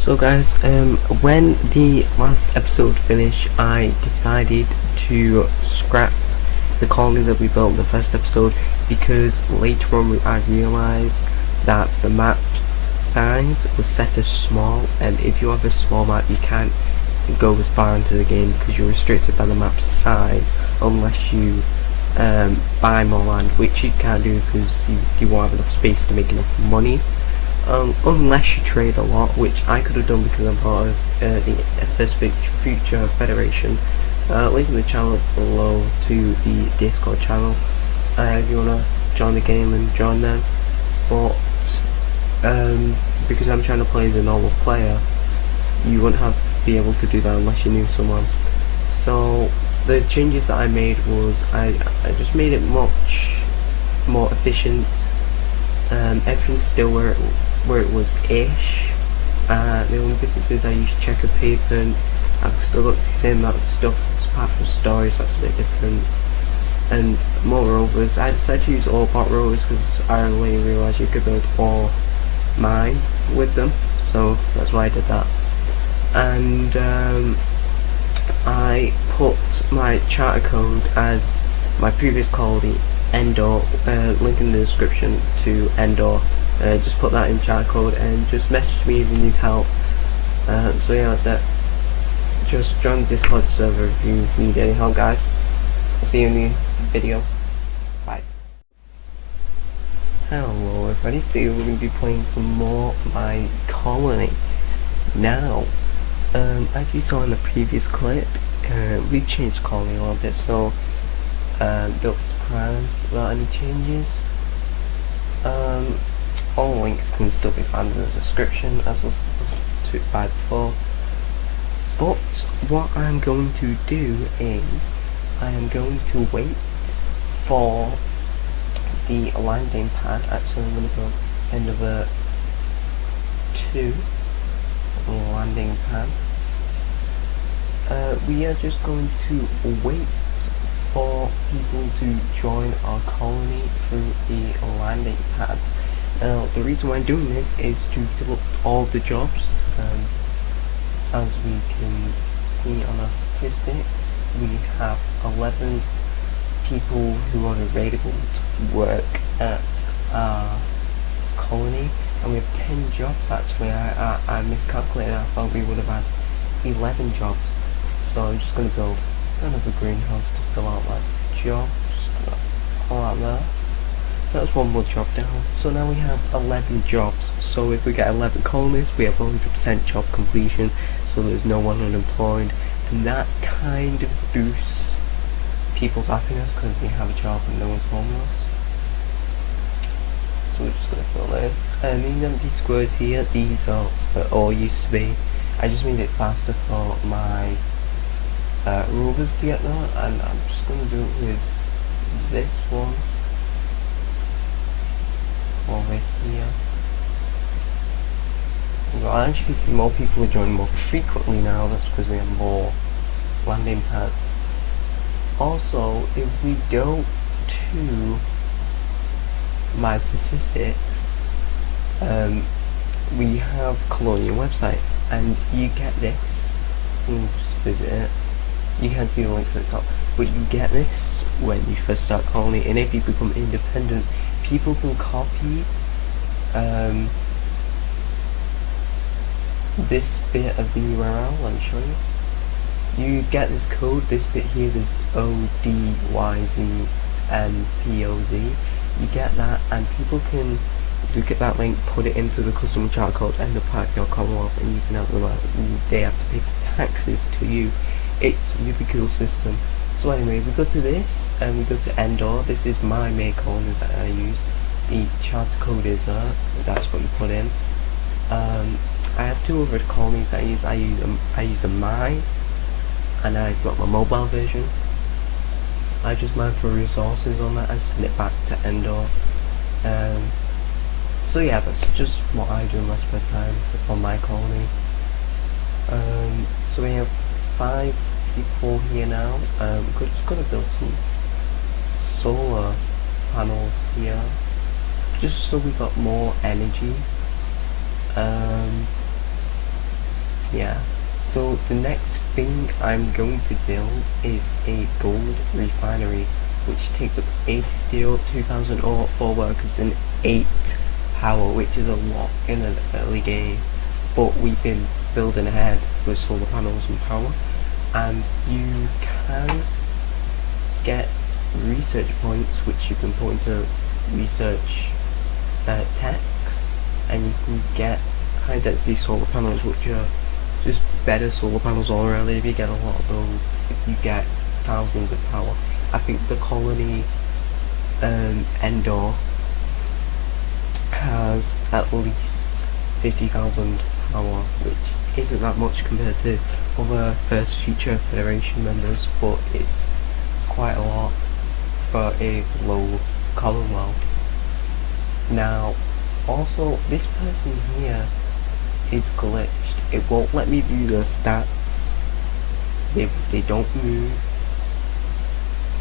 So guys, when the last episode finished, I decided to scrap the colony that we built in the first episode because later on I realised that the map size was set as small, and if you have a small map you can't go as far into the game because you're restricted by the map size unless you buy more land, which you can't do because you won't have enough space to make enough money. Unless you trade a lot, which I could have done because I'm part of the First Future Federation. Link in the channel below to the Discord channel if you wanna join the game and join them. But because I'm trying to play as a normal player, you wouldn't be able to do that unless you knew someone. So the changes that I made was I just made it much more efficient. Everything's still where it was ish. The only difference is I use checker paper and I've still got the same amount of stuff apart from stories. That's a bit different. And more rovers. I decided to use all bot rovers because I only realised you could build 4 mines with them, so that's why I did that. And I put my charter code as my previous colony, Endor. Link in the description to Endor. Just put that in chat code and just message me if you need help. So yeah, that's it. Just join the Discord server if you need any help, guys. I'll see you in the video. Bye. Hello everybody, today we're going to be playing some more My Colony. Now, as you saw in the previous clip, we've changed colony a little bit, so don't be surprised about any changes. All links can still be found in the description as was to by before. But what I'm going to do is I am going to wait for the landing pad. Actually, I'm going to go another 2 landing pads. We are just going to wait for people to join our colony through the landing pads. Now, the reason why I'm doing this is to fill up all the jobs. As we can see on our statistics, we have 11 people who are available to work at our colony, and we have 10 jobs actually. I miscalculated. I thought we would have had 11 jobs. So I'm just going to build another greenhouse to fill out my jobs. All out there. So that's one more job down. So now we have 11 jobs. So if we get 11 colonists, we have 100% job completion. So there's no one unemployed, and that kind of boosts people's happiness because they have a job and no one's homeless. So we're just gonna fill this. And these empty squares here, these are all used to be. I just made it faster for my rovers to get that, and I'm just gonna do it with this one over here. Well, I actually see more people are joining more frequently now. That's because we have more landing pads. Also, if we go to my statistics, we have Colonial website, and you get this. You can just visit it. You can see the links at the top, but you get this when you first start Colony, and if you become independent, people can copy this bit of the URL. Let me show you. You get this code, this bit here, this ODYZMPOZ. You get that, and people can get that link, put it into the customer chart code, and the pack your Commonwealth, and you can help them out. They have to pay taxes to you. It's a really cool system. So anyway, we go to this, and we go to Endor. This is my main colony that I use. The charter code is that's what you put in. I have 2 other colonies I use. I use a mine, and I've got my mobile version. I just mine for resources on that and send it back to Endor. So yeah, that's just what I do in my spare time on my colony. So we have 5 people here now. We're just gonna build some solar panels here, just so we got more energy. Yeah. So the next thing I'm going to build is a gold refinery, which takes up 80 steel, 2000 ore, 4 workers, and 8 power, which is a lot in an early game. But we've been building ahead with solar panels and power, and you can get research points, which you can put into research techs, and you can get high density solar panels, which are just better solar panels all around. If you get a lot of those, you get thousands of power. I think the colony Endor has at least 50,000 power, which isn't that much compared to other First Future Federation members, but it's quite a lot for a low Commonwealth. Now, also, this person here is glitched. It won't let me view their stats. They don't move.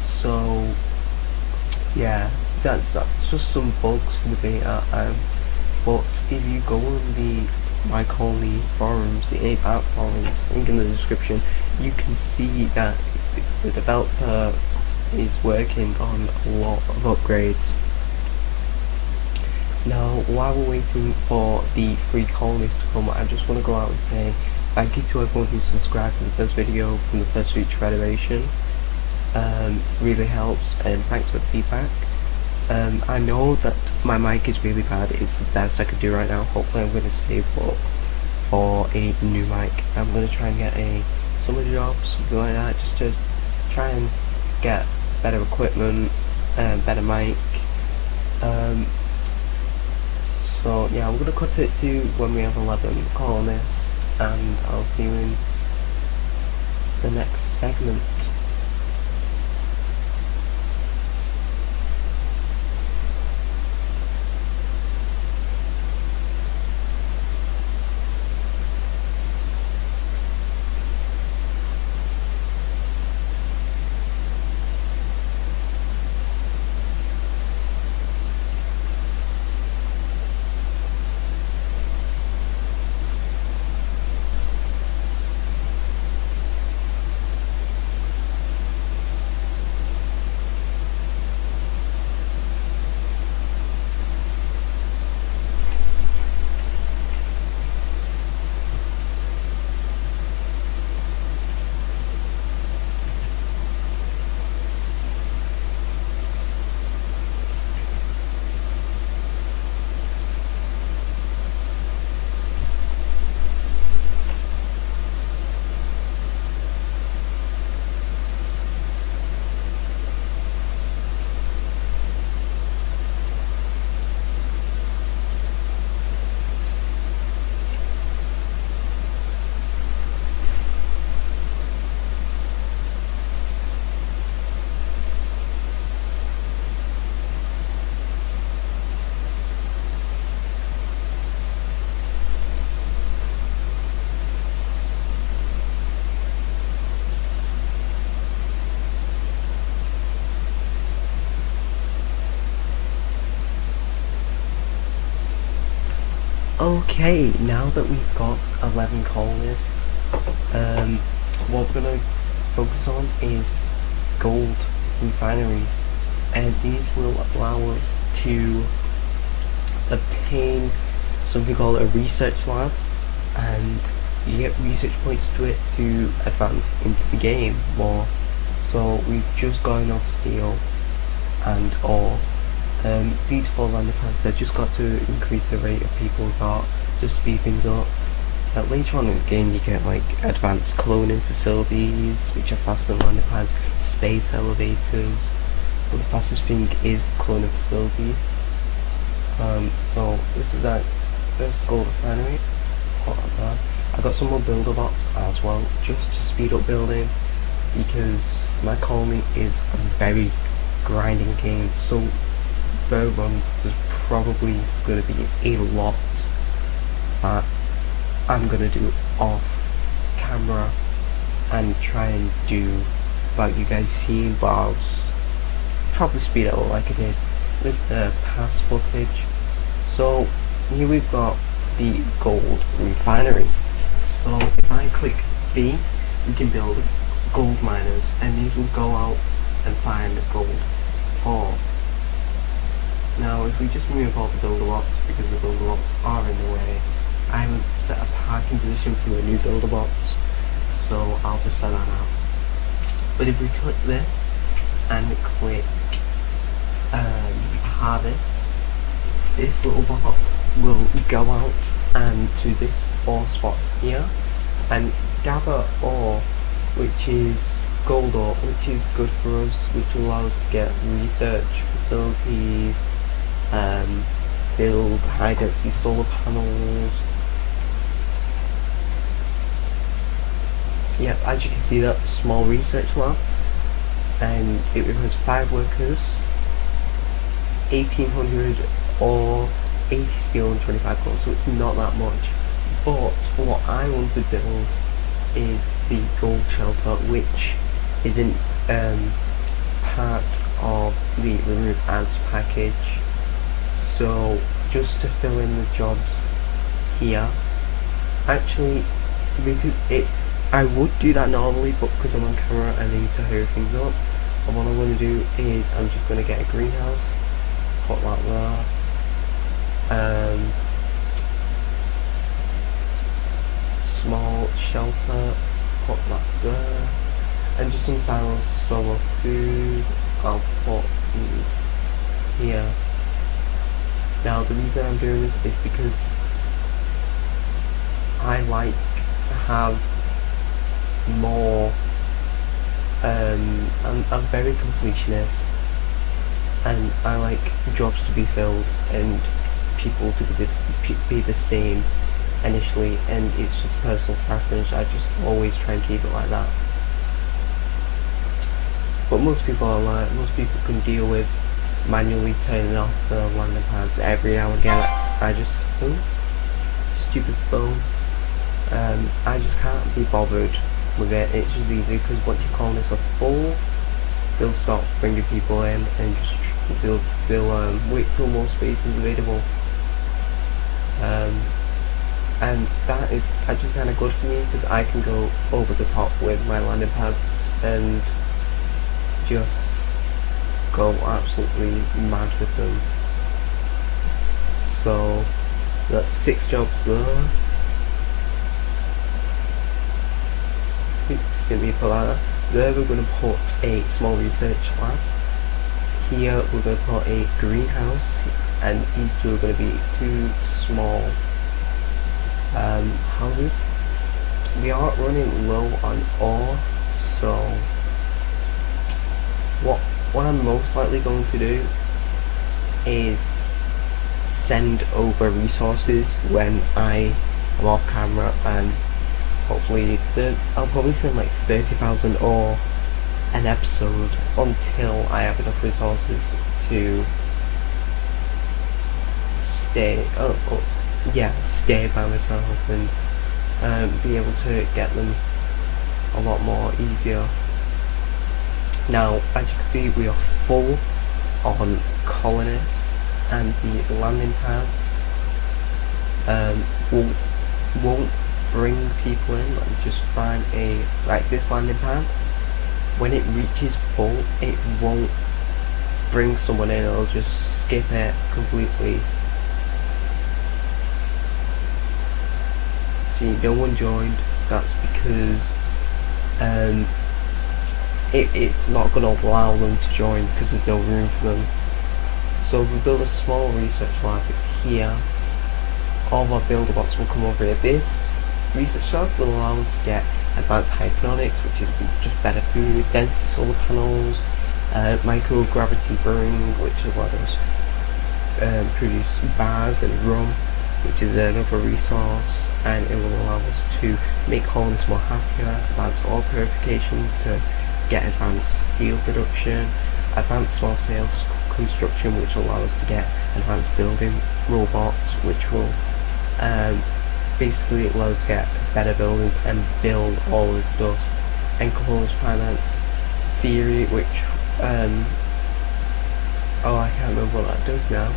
So, yeah, that's just some bugs in the beta. But if you go on the My Colony forums, the 8-app forums, link in the description, you can see that the developer is working on a lot of upgrades. Now, while we're waiting for the free colonies to come, I just want to go out and say thank you to everyone who subscribed to the first video from the First Future Federation. Really helps, and thanks for the feedback. I know that my mic is really bad. It's the best I could do right now. Hopefully I'm going to save up for a new mic. I'm going to try and get a summer job, something like that, just to try and get better equipment and better mic. So yeah, I'm going to cut it to when we have 11 colonists, and I'll see you in the next segment. Okay, now that we've got 11 colonists, what we're going to focus on is gold refineries, and these will allow us to obtain something called a research lab, and you get research points to it to advance into the game more. So we've just got enough steel and ore. These 4 lander pads, I just got to increase the rate of people got, just speed things up. Later on in the game you get like advanced cloning facilities, which are faster than lander pads, space elevators, but the fastest thing is cloning facilities. So this is that first gold refinery. I got some more builder bots as well, just to speed up building, because my colony is a very grinding game, so very wrong. There's probably going to be a lot that I'm going to do off camera and try and do without you guys seeing, but I'll probably speed it up like I did with the past footage. So here we've got the gold refinery. So if I click B, we can build gold miners, and these will go out and find gold. Or now if we just move all the builder blocks, because the builder blocks are in the way, I haven't set a parking position for the new builder box, so I'll just set that now. But if we click this and click harvest, this little bot will go out and to this ore spot here and gather ore, which is gold ore, which is good for us, which allows us to get research facilities, build high density solar panels. Yep, as you can see, that small research lab, and it requires 5 workers, 1800 or 80 steel and 25 gold, so it's not that much. But what I want to build is the gold shelter, which isn't part of the remove ads package. So just to fill in the jobs here, actually, because I would do that normally, but because I'm on camera I need to hurry things up, and what I'm going to do is I'm just going to get a greenhouse, put that there, small shelter, put that there, and just some silos to store more food. I'll put these here. Now the reason I'm doing this is because I like to have more, I'm very completionist, and I like jobs to be filled and people to be the same initially, and it's just personal preference. I just always try and keep it like that. But most people can deal with manually turning off the landing pads every now and again. I just, stupid phone. I just can't be bothered with it. It's just easy because once you call this a full, they'll stop bringing people in and just they'll wait till more space is available. And that is actually kind of good for me because I can go over the top with my landing pads and just go absolutely mad with them. So that's 6 jobs there. Oops, didn't mean to put that there. We're going to put a small research lab. Here we're going to put a greenhouse, and these two are going to be 2 small houses. We are running low on ore, so what I'm most likely going to do is send over resources when I am off camera, and hopefully I'll probably send like 30,000 ore an episode until I have enough resources to stay by myself and be able to get them a lot more easier. Now, as you can see, we are full on colonists, and the landing pads won't bring people in. Let me just find this landing pad. When it reaches full, it won't bring someone in. It'll just skip it completely. See, no one joined. That's because it's not going to allow them to join because there's no room for them. So if we build a small research lab here, all of our builder bots will come over here. This research lab will allow us to get advanced hydroponics, which is just better food, density solar panels, microgravity brewing, which allows us produce bars and rum, which is another resource, and it will allow us to make colonists more happier, advanced ore purification to get advanced steel production, advanced small scale construction, which will allow us to get advanced building robots, which will basically allow us to get better buildings and build all this stuff, and colonists finance theory, which I can't remember what that does now.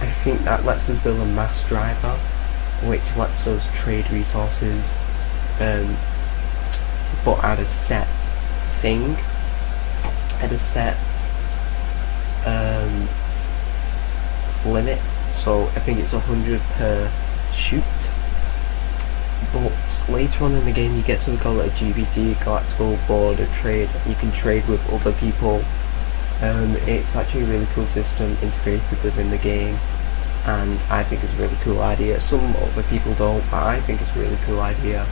I think that lets us build a mass driver, which lets us trade resources, but at a set thing, at a set limit. So I think it's 100 per shoot. But later on in the game you get something called a GBT, Galactical Border Trade. You can trade with other people. It's actually a really cool system integrated within the game, and I think it's a really cool idea. Some other people don't, but I think it's a really cool idea.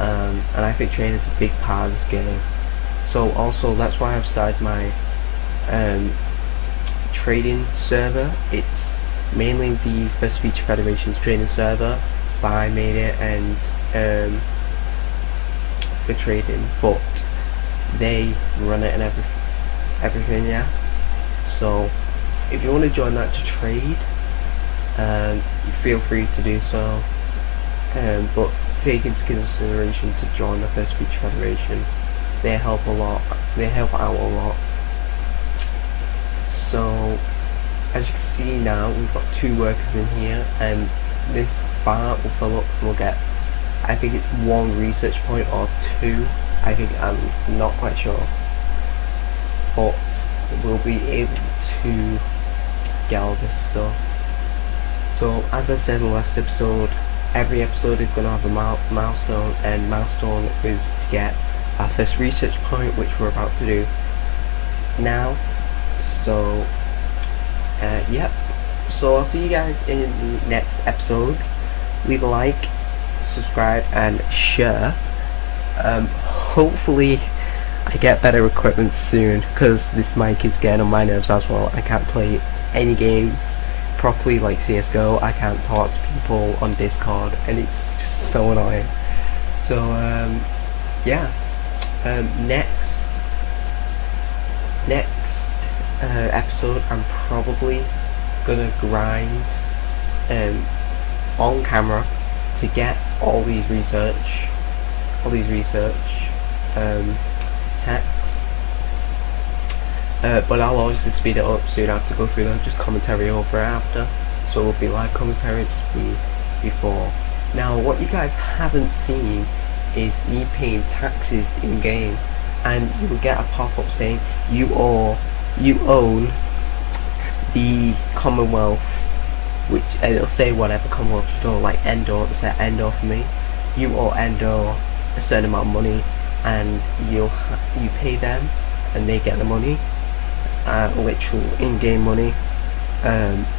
And I think trading is a big part of this game. So also that's why I've started my trading server. It's mainly the First Feature Federation's trading server, but I made it and for trading, but they run it and everything, yeah. So if you want to join that to trade, you feel free to do so, but take into consideration to join the First Feature Federation. They help a lot, they help out a lot. So as you can see now, we've got 2 workers in here, and this bar will fill up and we'll get, I think it's 1 research point or 2, I think, I'm not quite sure, but we'll be able to get all this stuff. So as I said in the last episode, every episode is going to have a milestone, and milestone is to get our first research point, which we're about to do now. So yep, so I'll see you guys in the next episode. Leave a like, subscribe and share. Hopefully I get better equipment soon, because this mic is getting on my nerves as well. I can't play any games properly like CSGO. I can't talk to people on Discord, and it's just so annoying. So yeah, next episode I'm probably gonna grind on camera to get all these research texts, but I'll obviously speed it up so you don't have to go through them, just commentary over after. So it will be live commentary, just be before. Now what you guys haven't seen is me paying taxes in game, and you will get a pop-up saying you own the Commonwealth, which it'll say whatever Commonwealth you don't, like Endor. It'll say Endor for me. You owe Endor a certain amount of money, and you pay them and they get the money, literal in-game money.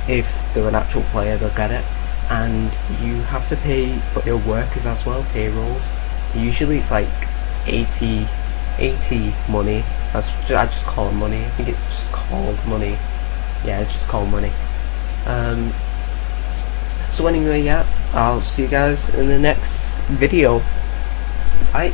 If they're an actual player, they'll get it, and you have to pay for your workers as well, payrolls. Usually it's like 80 money. I just call it money. I think it's just called money. Yeah, it's just called money. So anyway, yeah, I'll see you guys in the next video. Bye.